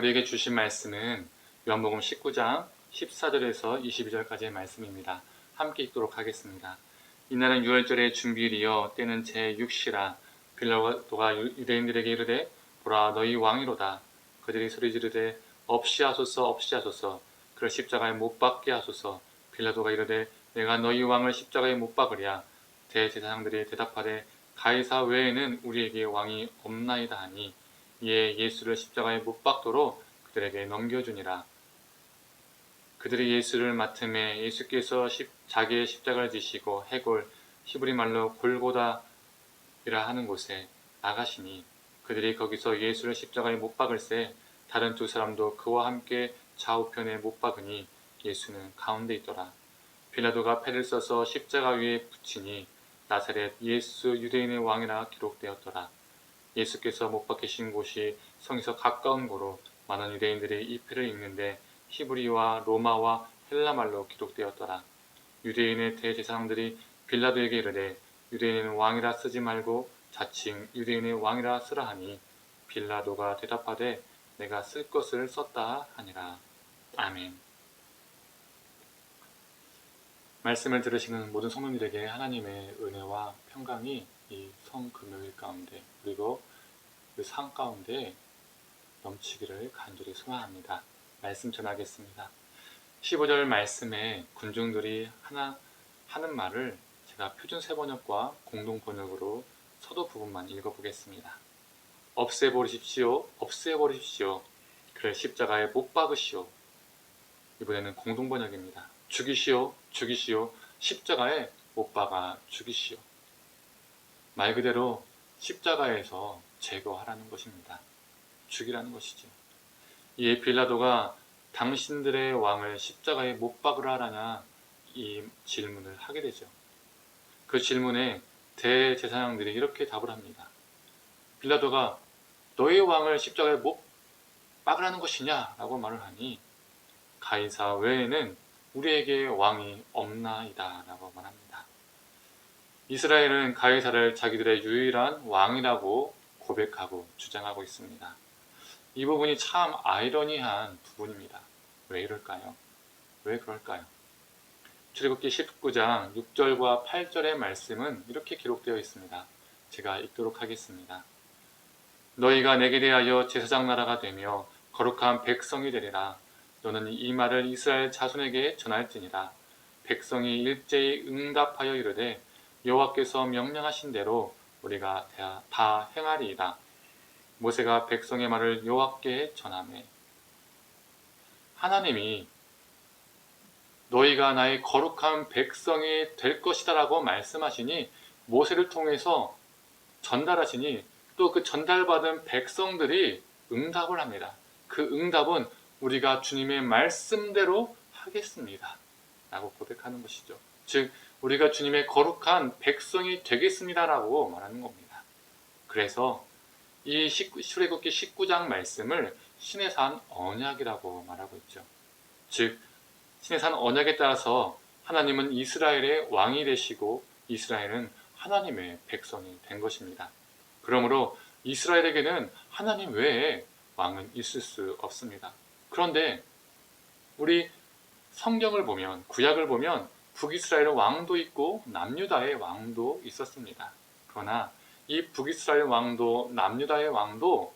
우리에게 주신 말씀은 요한복음 19장 14절에서 22절까지의 말씀입니다. 함께 읽도록 하겠습니다. 이날은 유월절의 준비일이요 때는 제6시라. 빌라도가 유대인들에게 이르되 보라 너희 왕이로다. 그들이 소리 지르되 없이하소서 없이하소서 그를 십자가에 못 박게 하소서. 빌라도가 이르되 내가 너희 왕을 십자가에 못 박으랴. 대제사장들이 대답하되 가이사 외에는 우리에게 왕이 없나이다 하니 이에 예수를 십자가에 못 박도록 그들에게 넘겨주니라. 그들이 예수를 맡음에 예수께서 자기의 십자가를 지시고 해골 히브리 말로 골고다이라 하는 곳에 나가시니 그들이 거기서 예수를 십자가에 못 박을새 다른 두 사람도 그와 함께 좌우편에 못 박으니 예수는 가운데 있더라. 빌라도가 패를 써서 십자가 위에 붙이니 나사렛 예수 유대인의 왕이라 기록되었더라. 예수께서 못 박히신 곳이 성에서 가까운 고로 많은 유대인들이 이 표를 읽는데 히브리와 로마와 헬라말로 기록되었더라. 유대인의 대제사장들이 빌라도에게 이르되 유대인은 왕이라 쓰지 말고 자칭 유대인의 왕이라 쓰라 하니 빌라도가 대답하되 내가 쓸 것을 썼다 하니라. 아멘. 말씀을 들으시는 모든 성도들에게 하나님의 은혜와 평강이 이 성금요일 가운데 그리고 그 상 가운데 넘치기를 간절히 소망합니다. 말씀 전하겠습니다. 15절 말씀에 군중들이 하는 말을 제가 표준 세번역과 공동 번역으로 서도 부분만 읽어보겠습니다. 없애버리십시오, 없애버리십시오. 그를 십자가에 못 박으시오. 이번에는 공동 번역입니다. 죽이시오, 죽이시오. 십자가에 못 박아 죽이시오. 말 그대로 십자가에서 제거하라는 것입니다. 죽이라는 것이죠. 이에 빌라도가 당신들의 왕을 십자가에 못 박으라 하라냐 이 질문을 하게 되죠. 그 질문에 대제사장들이 이렇게 답을 합니다. 빌라도가 너의 왕을 십자가에 못 박으라는 것이냐 라고 말을 하니 가이사 외에는 우리에게 왕이 없나이다 라고 말합니다. 이스라엘은 가이사를 자기들의 유일한 왕이라고 고백하고 주장하고 있습니다. 이 부분이 참 아이러니한 부분입니다. 왜 이럴까요? 왜 그럴까요? 출애굽기 19장 6절과 8절의 말씀은 이렇게 기록되어 있습니다. 제가 읽도록 하겠습니다. 너희가 내게 대하여 제사장 나라가 되며 거룩한 백성이 되리라. 너는 이 말을 이스라엘 자손에게 전할지니라. 백성이 일제히 응답하여 이르되 여호와께서 명령하신 대로 우리가 다 행하리이다. 모세가 백성의 말을 여호와께 전하매 하나님이 너희가 나의 거룩한 백성이 될 것이다 라고 말씀하시니 모세를 통해서 전달하시니 또 그 전달받은 백성들이 응답을 합니다. 그 응답은 우리가 주님의 말씀대로 하겠습니다 라고 고백하는 것이죠. 즉 우리가 주님의 거룩한 백성이 되겠습니다 라고 말하는 겁니다. 그래서 이 출애굽기 19장 말씀을 신의 산 언약이라고 말하고 있죠. 즉 신의 산 언약에 따라서 하나님은 이스라엘의 왕이 되시고 이스라엘은 하나님의 백성이 된 것입니다. 그러므로 이스라엘에게는 하나님 외에 왕은 있을 수 없습니다. 그런데 우리 성경을 보면 구약을 보면 북이스라엘 왕도 있고 남유다의 왕도 있었습니다. 그러나 이 북이스라엘 왕도 남유다의 왕도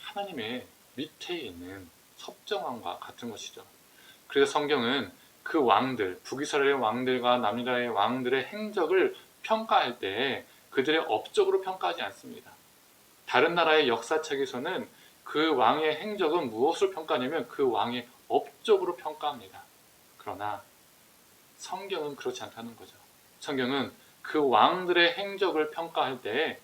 하나님의 밑에 있는 섭정왕과 같은 것이죠. 그래서 성경은 그 왕들, 북이스라엘 왕들과 남유다의 왕들의 행적을 평가할 때 그들의 업적으로 평가하지 않습니다. 다른 나라의 역사책에서는 그 왕의 행적은 무엇으로 평가하냐면 그 왕의 업적으로 평가합니다. 그러나 성경은 그렇지 않다는 거죠. 성경은 그 왕들의 행적을 평가할 때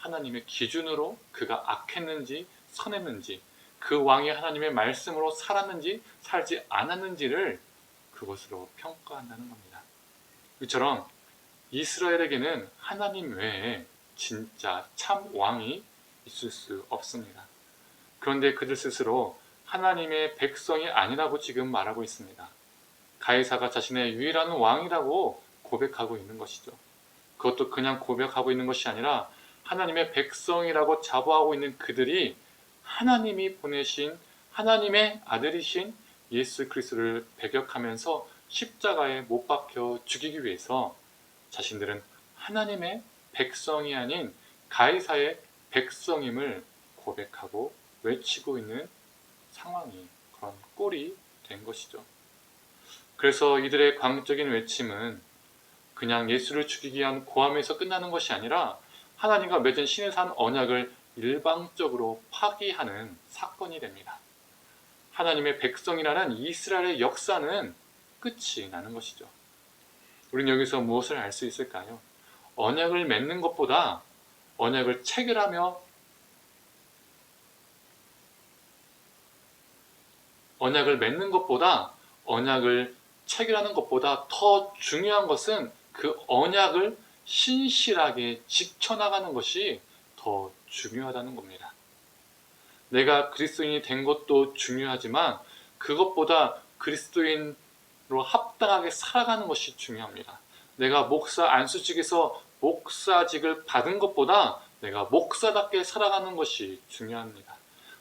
하나님의 기준으로 그가 악했는지 선했는지 그 왕이 하나님의 말씀으로 살았는지 살지 않았는지를 그것으로 평가한다는 겁니다. 이처럼 이스라엘에게는 하나님 외에 진짜 참 왕이 있을 수 없습니다. 그런데 그들 스스로 하나님의 백성이 아니라고 지금 말하고 있습니다. 가이사가 자신의 유일한 왕이라고 고백하고 있는 것이죠. 그것도 그냥 고백하고 있는 것이 아니라 하나님의 백성이라고 자부하고 있는 그들이 하나님이 보내신 하나님의 아들이신 예수 그리스도를 배격하면서 십자가에 못 박혀 죽이기 위해서 자신들은 하나님의 백성이 아닌 가이사의 백성임을 고백하고 외치고 있는 상황이, 그런 꼴이 된 것이죠. 그래서 이들의 광적인 외침은 그냥 예수를 죽이기 위한 고함에서 끝나는 것이 아니라 하나님과 맺은 신의 산 언약을 일방적으로 파기하는 사건이 됩니다. 하나님의 백성이라는 이스라엘의 역사는 끝이 나는 것이죠. 우리는 여기서 무엇을 알 수 있을까요? 언약을 맺는 것보다 언약을 체결하며 언약을 맺는 것보다 언약을 체결하는 것보다 더 중요한 것은 그 언약을 신실하게 지켜나가는 것이 더 중요하다는 겁니다. 내가 그리스도인이 된 것도 중요하지만 그것보다 그리스도인으로 합당하게 살아가는 것이 중요합니다. 내가 목사 안수직에서 목사직을 받은 것보다 내가 목사답게 살아가는 것이 중요합니다.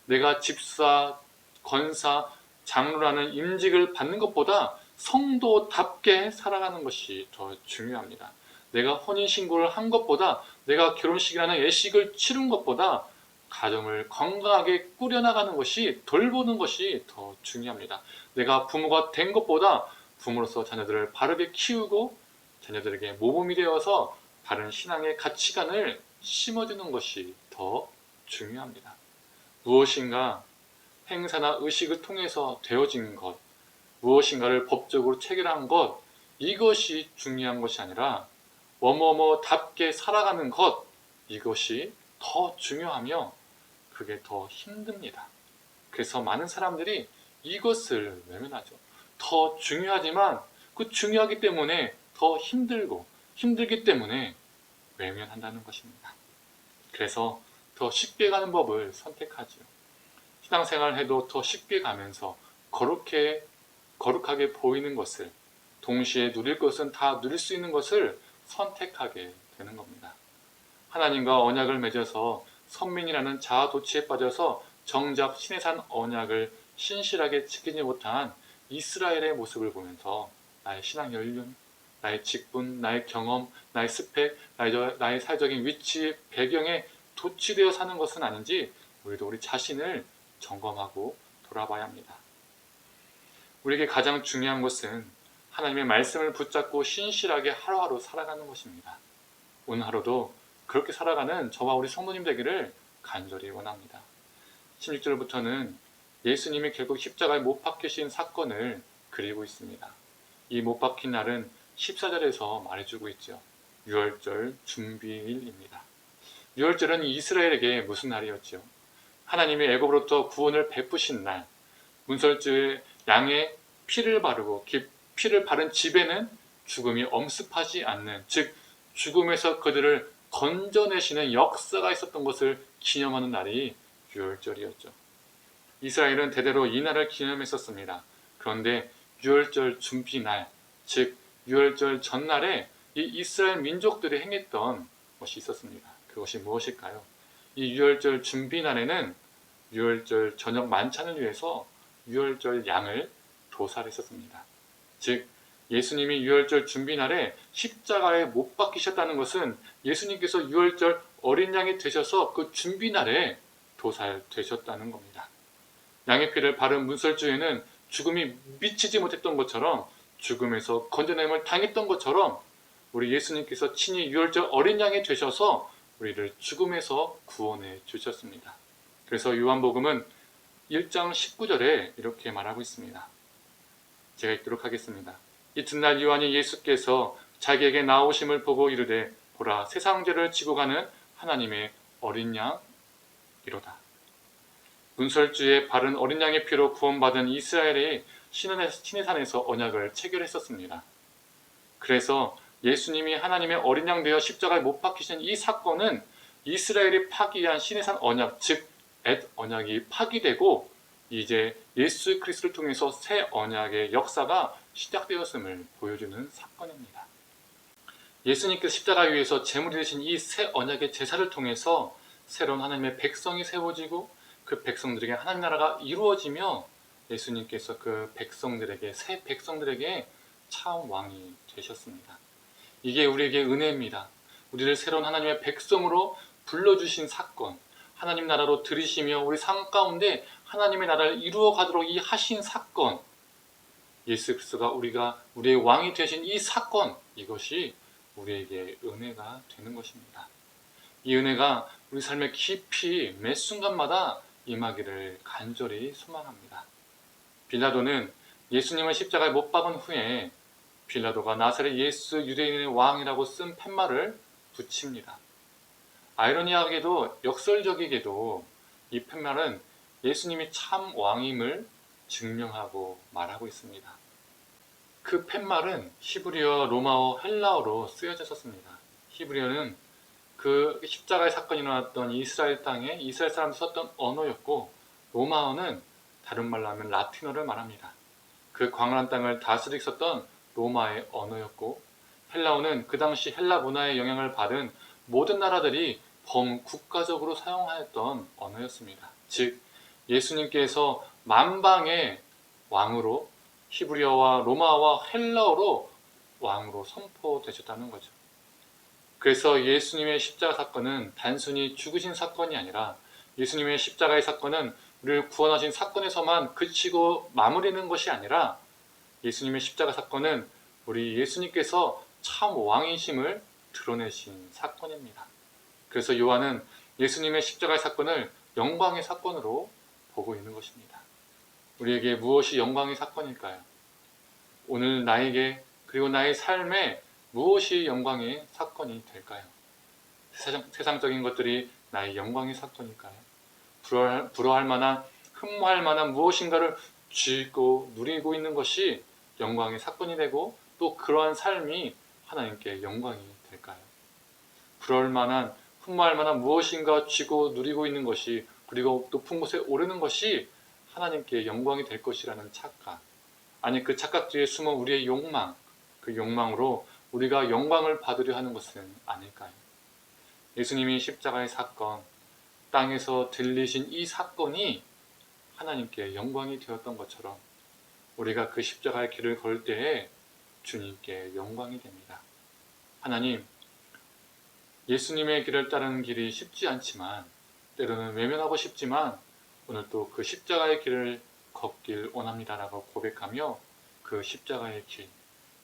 내가 집사, 권사, 장로라는 임직을 받는 것보다 성도답게 살아가는 것이 더 중요합니다. 내가 혼인신고를 한 것보다, 내가 결혼식이라는 예식을 치른 것보다 가정을 건강하게 꾸려나가는 것이, 돌보는 것이 더 중요합니다. 내가 부모가 된 것보다 부모로서 자녀들을 바르게 키우고 자녀들에게 모범이 되어서 바른 신앙의 가치관을 심어주는 것이 더 중요합니다. 무엇인가 행사나 의식을 통해서 되어진 것, 무엇인가를 법적으로 체결한 것, 이것이 중요한 것이 아니라 뭐뭐뭐답게 살아가는 것, 이것이 더 중요하며 그게 더 힘듭니다. 그래서 많은 사람들이 이것을 외면하죠. 더 중요하지만 그 중요하기 때문에 더 힘들고 힘들기 때문에 외면한다는 것입니다. 그래서 더 쉽게 가는 법을 선택하지요. 신앙생활을 해도 더 쉽게 가면서 거룩하게 보이는 것을, 동시에 누릴 것은 다 누릴 수 있는 것을 선택하게 되는 겁니다. 하나님과 언약을 맺어서 선민이라는 자아도취에 빠져서 정작 신의 산 언약을 신실하게 지키지 못한 이스라엘의 모습을 보면서 나의 신앙 연륜, 나의 직분, 나의 경험, 나의 스펙, 나의 사회적인 위치, 배경에 도취되어 사는 것은 아닌지 우리도 우리 자신을 점검하고 돌아봐야 합니다. 우리에게 가장 중요한 것은 하나님의 말씀을 붙잡고 신실하게 하루하루 살아가는 것입니다. 오늘 하루도 그렇게 살아가는 저와 우리 성도님 되기를 간절히 원합니다. 16절부터는 예수님이 결국 십자가에 못 박히신 사건을 그리고 있습니다. 이 못 박힌 날은 14절에서 말해주고 있죠. 유월절 준비일입니다. 유월절은 이스라엘에게 무슨 날이었죠? 하나님이 애굽으로부터 구원을 베푸신 날, 문설주에 양의 피를 바르고 피를 바른 집에는 죽음이 엄습하지 않는, 즉 죽음에서 그들을 건져내시는 역사가 있었던 것을 기념하는 날이 유월절이었죠. 이스라엘은 대대로 이 날을 기념했었습니다. 그런데 유월절 준비날, 즉 유월절 전날에 이 이스라엘 민족들이 행했던 것이 있었습니다. 그것이 무엇일까요? 이 유월절 준비날에는 유월절 저녁 만찬을 위해서 유월절 양을 도살했었습니다. 즉 예수님이 유월절 준비날에 십자가에 못 박히셨다는 것은 예수님께서 유월절 어린 양이 되셔서 그 준비날에 도살되셨다는 겁니다. 양의 피를 바른 문설주에는 죽음이 미치지 못했던 것처럼, 죽음에서 건져냄을 당했던 것처럼 우리 예수님께서 친히 유월절 어린 양이 되셔서 우리를 죽음에서 구원해 주셨습니다. 그래서 요한복음은 1장 19절에 이렇게 말하고 있습니다. 제가 읽도록 하겠습니다. 이튿날 요한이 예수께서 자기에게 나오심을 보고 이르되 보라 세상 죄를 지고 가는 하나님의 어린 양이로다. 문설주에 바른 어린 양의 피로 구원받은 이스라엘이 신의 산에서 언약을 체결했었습니다. 그래서 예수님이 하나님의 어린 양 되어 십자가에 못 박히신 이 사건은 이스라엘이 파기한 신의 산 언약, 즉 앳 언약이 파기되고 이제 예수 그리스도를 통해서 새 언약의 역사가 시작되었음을 보여주는 사건입니다. 예수님께서 십자가 위에서 제물이 되신 이 새 언약의 제사를 통해서 새로운 하나님의 백성이 세워지고 그 백성들에게 하나님 나라가 이루어지며 예수님께서 그 백성들에게, 새 백성들에게 참 왕이 되셨습니다. 이게 우리에게 은혜입니다. 우리를 새로운 하나님의 백성으로 불러주신 사건, 하나님 나라로 들이시며 우리 삶 가운데 하나님의 나라를 이루어 가도록 이 하신 사건, 예수 그리스도가 우리의 왕이 되신 이 사건, 이것이 우리에게 은혜가 되는 것입니다. 이 은혜가 우리 삶에 깊이 매 순간마다 임하기를 간절히 소망합니다. 빌라도는 예수님을 십자가에 못 박은 후에 빌라도가 나사렛 예수 유대인의 왕이라고 쓴 팻말을 붙입니다. 아이러니하게도 역설적이게도 이 팻말은 예수님이 참 왕임을 증명하고 말하고 있습니다. 그 팻말은 히브리어, 로마어, 헬라어로 쓰여져 있었습니다. 히브리어는 그 십자가의 사건이 일어났던 이스라엘 땅에 이스라엘 사람들이 썼던 언어였고, 로마어는 다른 말로 하면 라틴어를 말합니다. 그 광활한 땅을 다스리고 있었던 로마의 언어였고, 헬라어는 그 당시 헬라 문화의 영향을 받은 모든 나라들이 범국가적으로 사용하였던 언어였습니다. 즉, 예수님께서 만방의 왕으로 히브리어와 로마어와 헬라어로 왕으로 선포되셨다는 거죠. 그래서 예수님의 십자가 사건은 단순히 죽으신 사건이 아니라, 예수님의 십자가의 사건은 우리를 구원하신 사건에서만 그치고 마무리는 것이 아니라, 예수님의 십자가 사건은 우리 예수님께서 참 왕이심을 드러내신 사건입니다. 그래서 요한은 예수님의 십자가의 사건을 영광의 사건으로 보고 있는 것입니다. 우리에게 무엇이 영광의 사건일까요? 오늘 나에게, 그리고 나의 삶에 무엇이 영광의 사건이 될까요? 세상적인 것들이 나의 영광의 사건일까요? 부러워할 만한, 흠모할 만한 무엇인가를 쥐고 누리고 있는 것이 영광의 사건이 되고, 또 그러한 삶이 하나님께 영광이 될까요? 부러울 만한, 흠모할 만한 무엇인가 쥐고 누리고 있는 것이, 그리고 높은 곳에 오르는 것이 하나님께 영광이 될 것이라는 착각, 아니 그 착각 뒤에 숨은 우리의 욕망, 그 욕망으로 우리가 영광을 받으려 하는 것은 아닐까요? 예수님이 십자가의 사건, 땅에서 들리신 이 사건이 하나님께 영광이 되었던 것처럼, 우리가 그 십자가의 길을 걸 때에 주님께 영광이 됩니다. 하나님, 예수님의 길을 따르는 길이 쉽지 않지만, 때로는 외면하고 싶지만 오늘 또 그 십자가의 길을 걷길 원합니다라고 고백하며 그 십자가의 길,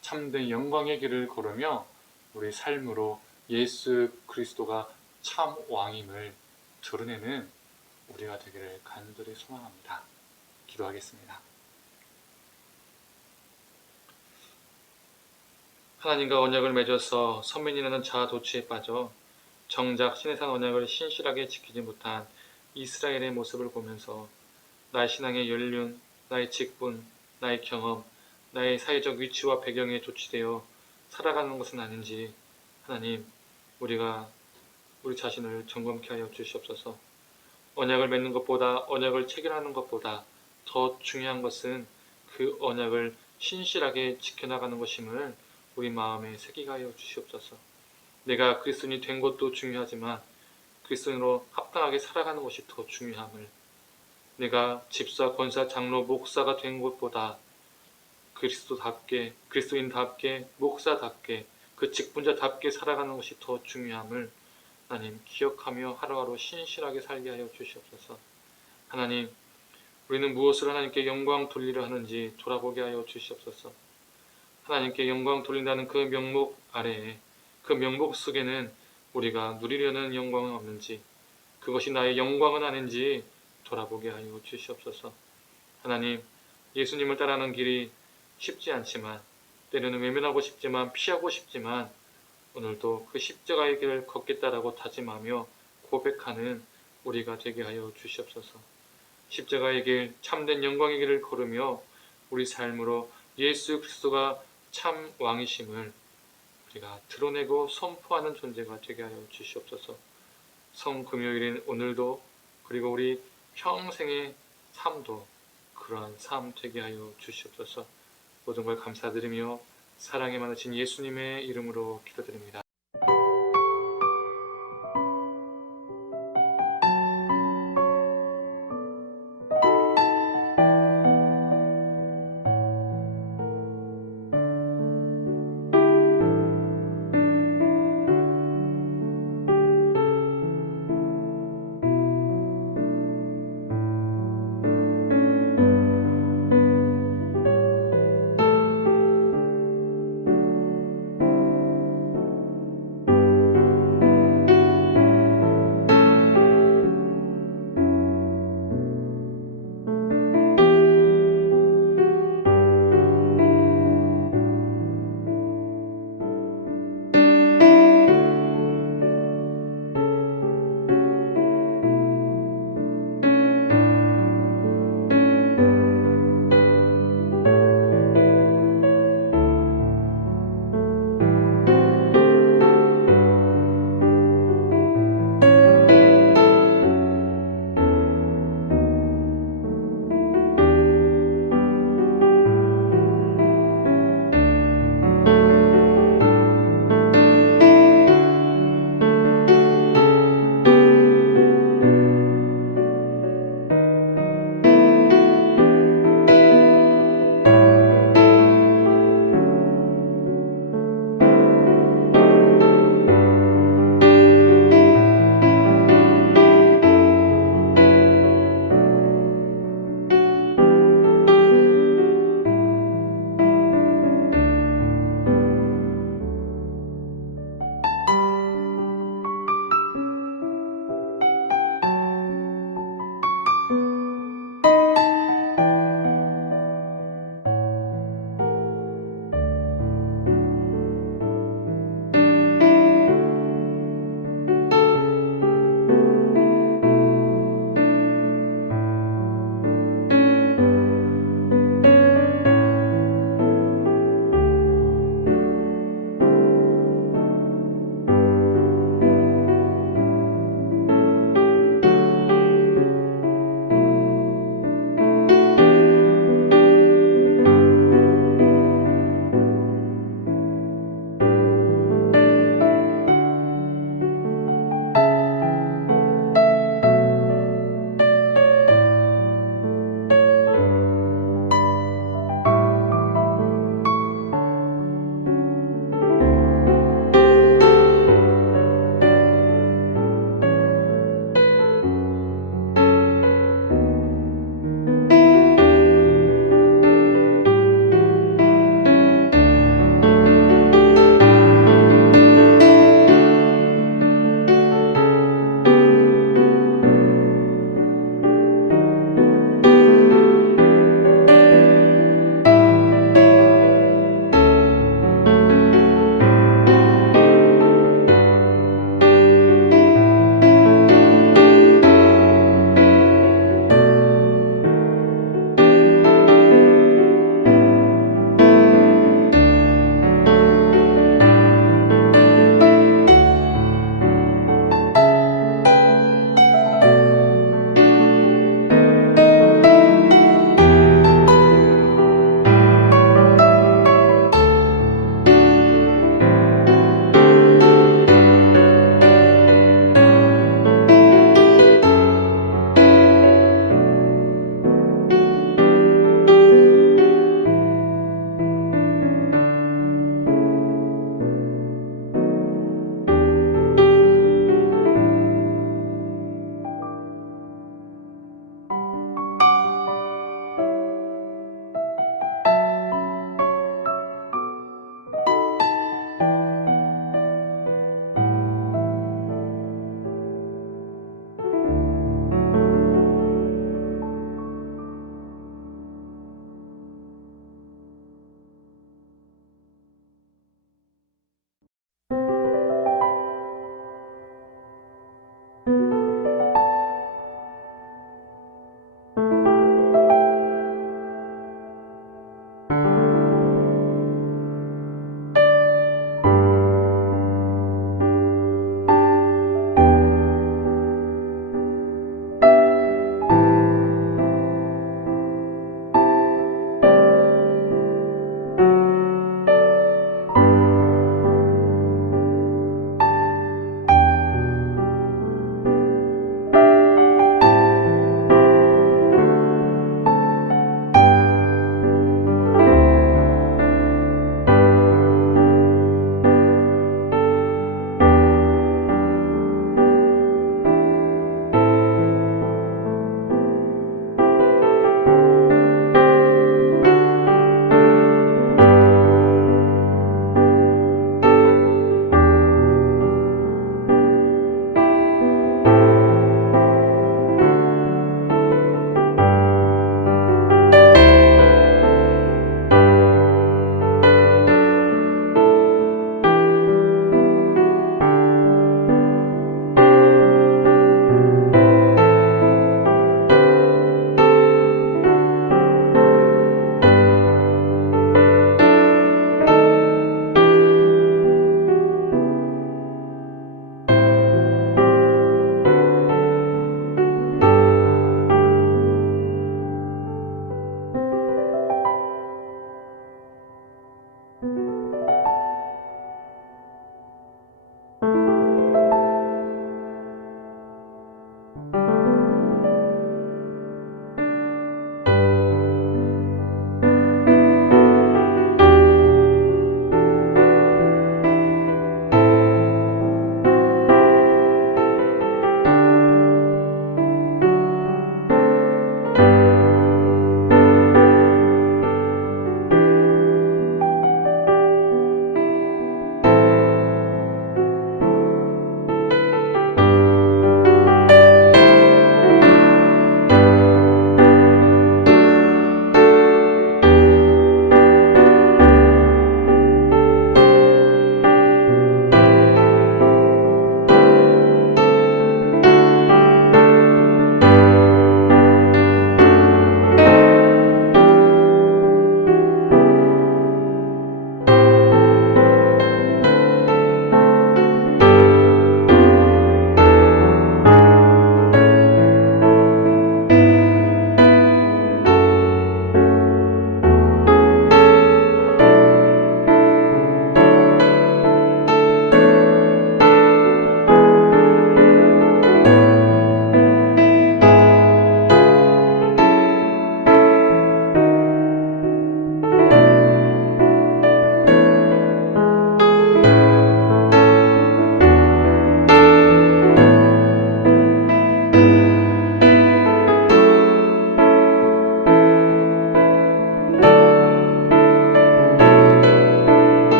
참된 영광의 길을 걸으며 우리 삶으로 예수 그리스도가 참 왕임을 드러내는 우리가 되기를 간절히 소망합니다. 기도하겠습니다. 하나님과 언약을 맺어서 선민이라는 자아도취에 빠져 정작 신의 산 언약을 신실하게 지키지 못한 이스라엘의 모습을 보면서 나의 신앙의 연륜, 나의 직분, 나의 경험, 나의 사회적 위치와 배경에 도취되어 살아가는 것은 아닌지 하나님, 우리가 우리 자신을 점검케 하여 주시옵소서. 언약을 맺는 것보다, 언약을 체결하는 것보다 더 중요한 것은 그 언약을 신실하게 지켜나가는 것임을 우리 마음에 새기게 하여 주시옵소서. 내가 그리스도인이 된 것도 중요하지만 그리스도인으로 합당하게 살아가는 것이 더 중요함을, 내가 집사, 권사, 장로, 목사가 된 것보다 그리스도인답게, 목사답게, 그 직분자답게 살아가는 것이 더 중요함을 하나님 기억하며 하루하루 신실하게 살게 하여 주시옵소서. 하나님, 우리는 무엇을 하나님께 영광 돌리려 하는지 돌아보게 하여 주시옵소서. 하나님께 영광 돌린다는 그 명목 아래에, 그 명목 속에는 우리가 누리려는 영광은 없는지, 그것이 나의 영광은 아닌지 돌아보게 하여 주시옵소서. 하나님, 예수님을 따라가는 길이 쉽지 않지만, 때로는 외면하고 싶지만, 피하고 싶지만, 오늘도 그 십자가의 길을 걷겠다라고 다짐하며 고백하는 우리가 되게 하여 주시옵소서. 십자가의 길, 참된 영광의 길을 걸으며 우리 삶으로 예수 그리스도가 참 왕이심을 우리가 드러내고 선포하는 존재가 되게 하여 주시옵소서. 성금요일인 오늘도, 그리고 우리 평생의 삶도 그러한 삶 되게 하여 주시옵소서. 모든 걸 감사드리며 사랑에 많으신 예수님의 이름으로 기도드립니다.